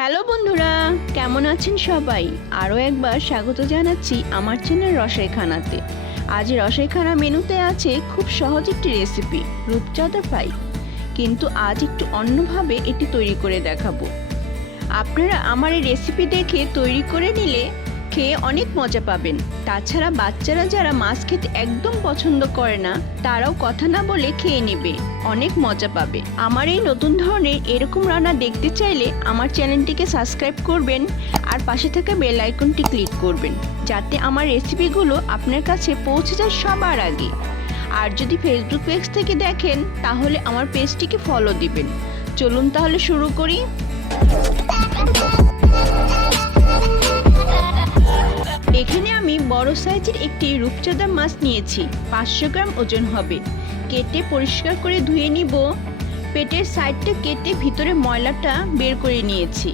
Hello বন্ধুরা, কেমন আছেন সবাই? আরও একবার স্বাগত জানাচ্ছি আমার চ্যানেল রসাইখানাতে। আজ রসাইখানা মেনুতে আছে খুব সহজ একটি রেসিপি, রূপচাঁদা ফ্রাই। কিন্তু আজ একটু অন্যভাবে এটি তৈরি করে দেখাবো। আপনারা আমার এই রেসিপি দেখে তৈরি করে নিলে খেয়ে অনেক মজা পাবেন। তাছাড়া বাচ্চারা যারা মাছ খেতে একদম পছন্দ করে না, তারাও কথা না বলে খেয়ে নেবে, অনেক মজা পাবে। আমার এই নতুন ধরনের এরকম রান্না দেখতে চাইলে আমার চ্যানেলটিকে সাবস্ক্রাইব করবেন আর পাশে থাকা বেল আইকনটি ক্লিক করবেন, যাতে আমার রেসিপিগুলো আপনার কাছে পৌঁছে যায় সবার আগে। আর যদি ফেসবুক পেজ থেকে দেখেন তাহলে আমার পেজটিকে ফলো দিবেন। চলুন তাহলে শুরু করি। এখানে আমি বড় সাইজের একটি রূপচাঁদা মাছ নিয়েছি, 500 গ্রাম ওজন হবে। কেটে পরিষ্কার করে ধুয়ে নিব। পেটের সাইডটা কেটে ভিতরে ময়লাটা বের করে নিয়েছি।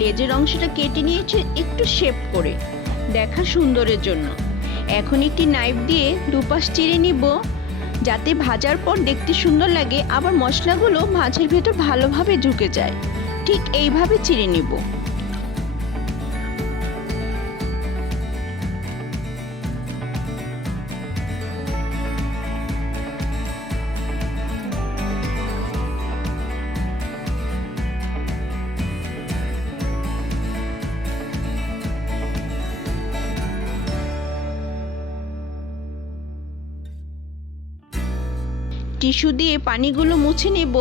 লেজের অংশটা কেটে নিয়েছি একটু শেপ করে, দেখা সুন্দরের জন্য। এখন একটি নাইফ দিয়ে দুপাশ চিড়ে নিব, যাতে ভাজার পর দেখতে সুন্দর লাগে, আবার মশলাগুলো মাছের ভেতর ভালোভাবে ঢুকে যায়। ঠিক এইভাবে চিড়ে নিব। টিস্যু দিয়ে পানিগুলো মুছে নেব।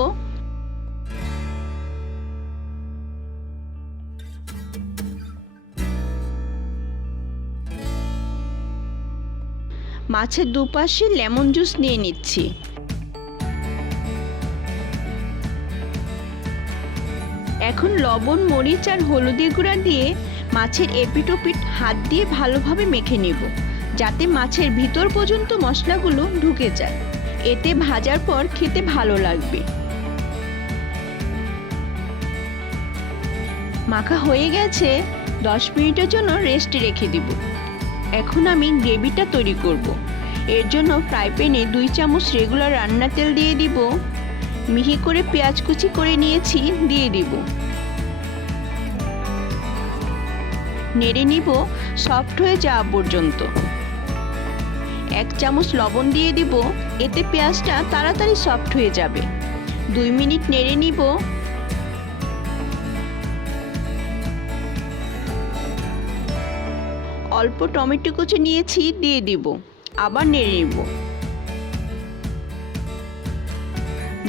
মাছের দুপাশে লেমন জুস নিয়ে নিচ্ছি। এখন লবণ, মরিচ আর হলুদের গুঁড়া দিয়ে মাছের এপিট ওপিট হাত দিয়ে ভালোভাবে মেখে নেব, যাতে মাছের ভিতর পর্যন্ত মশলাগুলো ঢুকে যায়। এতে ভাজার পর খেতে ভালো লাগবে। মাখা হয়ে গেছে, 10 মিনিটের জন্য রেস্টে রেখে দিব। এখন আমি গ্রেভিটা তৈরি করব। এর জন্য ফ্রাই প্যানে 2 চামচ রেগুলার রান্নার তেল দিয়ে দিব। মিহি করে পেঁয়াজ কুচি করে নিয়েছি, দিয়ে দিব। নেড়ে নিব সফট হয়ে যাওয়া পর্যন্ত। 1 চামচ লবণ দিয়ে দিব, এতে পেঁয়াজটা তাড়াতাড়ি সফট হয়ে যাবে। 2 মিনিট নেড়ে নিব। অল্প টমেটো কুচি নিয়েছি, দিয়ে দিব। আবার নেড়ে নিব।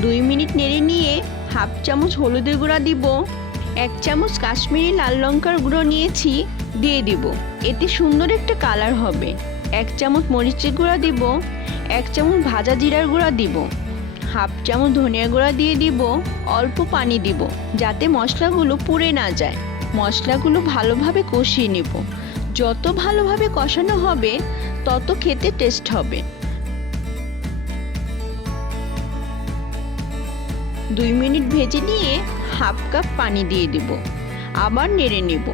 2 মিনিট নেড়ে নিয়ে হাফ চামচ হলুদের গুঁড়া দিব। 1 চামচ কাশ্মীরি লাল লঙ্কার গুঁড়ো নিয়েছি, দিয়ে দিব। এতে সুন্দর একটা কালার হবে। 1 চামচ মরিচের গুঁড়া দিব। 1 চামচ ভাজা জিরার গুঁড়া দিব। হাফ চামচ ধনিয়া গুঁড়া দিয়ে দিব। অল্প পানি দিব, যাতে মশলাগুলো পুড়ে না যায়। মশলাগুলো ভালোভাবে কষিয়ে নেব। যত ভালোভাবে কষানো হবে তত খেতে টেস্ট হবে। 2 মিনিট ভেজে নিয়ে হাফ কাপ পানি দিয়ে দিব। আবার নেড়ে নেব।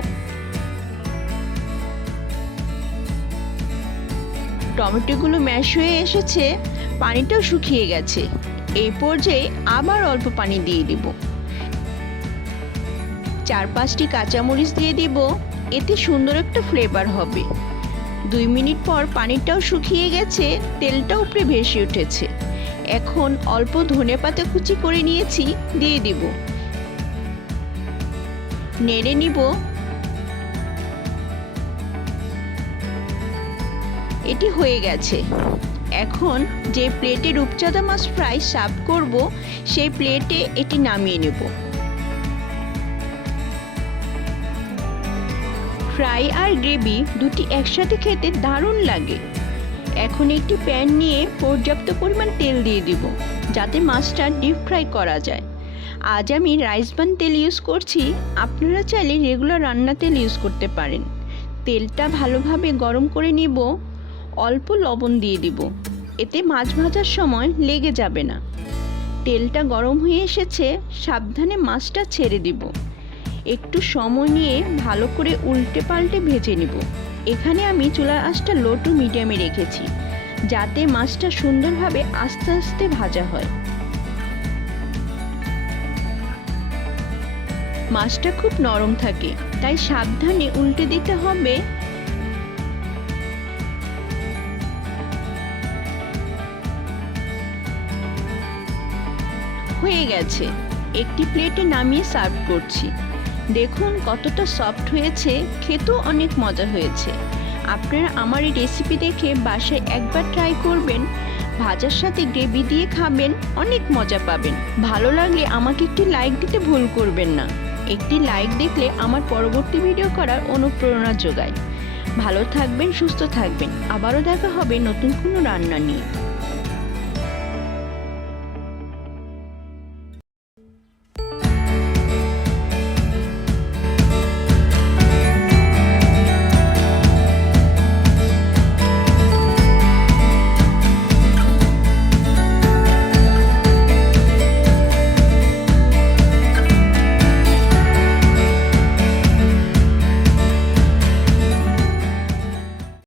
টমেটোগুলো ম্যাশ হয়ে এসেছে, পানিটাও শুকিয়ে গেছে। এই পর্যায়ে আবার অল্প পানি দিয়ে দিব। 4-5টি কাঁচামরিচ দিয়ে দিব, এতে সুন্দর একটা ফ্লেভার হবে। 2 মিনিট পর পানিটাও শুকিয়ে গেছে, তেলটাও উপরে ভেসে উঠেছে। এখন অল্প ধনেপাতা কুচি করে নিয়েছি, দিয়ে দিব। নেড়ে নিব। এটি হয়ে গেছে। এখন যে প্লেটে রূপচাঁদা মাছ ফ্রাই সার্ভ করব, সেই প্লেটে এটি নামিয়ে নেব। ফ্রাই আর গ্রেভি দুটি একসাথে খেতে দারুণ লাগে। এখন একটি প্যান নিয়ে পর্যাপ্ত পরিমাণ তেল দিয়ে দিব, যাতে মাছটা ডিপ ফ্রাই করা যায়। আজ আমি রাইস ব্রান তেল ইউজ করছি, আপনারা চাইলে রেগুলার রান্না তেল ইউজ করতে পারেন। তেলটা ভালোভাবে গরম করে নিব। অল্প লবণ দিয়ে দিব, এতে মাছ ভাজার সময় লেগে যাবে না। তেলটা গরম হয়ে এসেছে, সাবধানে মাছটা ছেড়ে দিব। একটু সময় নিয়ে ভালো করে উল্টে পাল্টে ভেজে নিব। এখানে আমি চুলার আঁচটা লো টু মিডিয়ামে রেখেছি, যাতে মাছটা সুন্দরভাবে আস্তে আস্তে ভাজা হয়। মাছটা খুব নরম থাকে, তাই সাবধানে উল্টে দিতে হবে। হয়ে গেছে, একটি প্লেটে নামিয়ে সার্ভ করছি। দেখুন কতটা সফট হয়েছে, খেতেও অনেক মজা হয়েছে। আপনারা আমার এই রেসিপি দেখে বাসায় একবার ট্রাই করবেন, ভাজার সাথে গ্রেভি দিয়ে খাবেন, অনেক মজা পাবেন। ভালো লাগলে আমাকে একটি লাইক দিতে ভুল করবেন না। একটি লাইক দেখলে আমার পরবর্তী ভিডিও করার অনুপ্রেরণা যোগায়। ভালো থাকবেন, সুস্থ থাকবেন। আবারও দেখা হবে নতুন কোনো রান্না নিয়ে।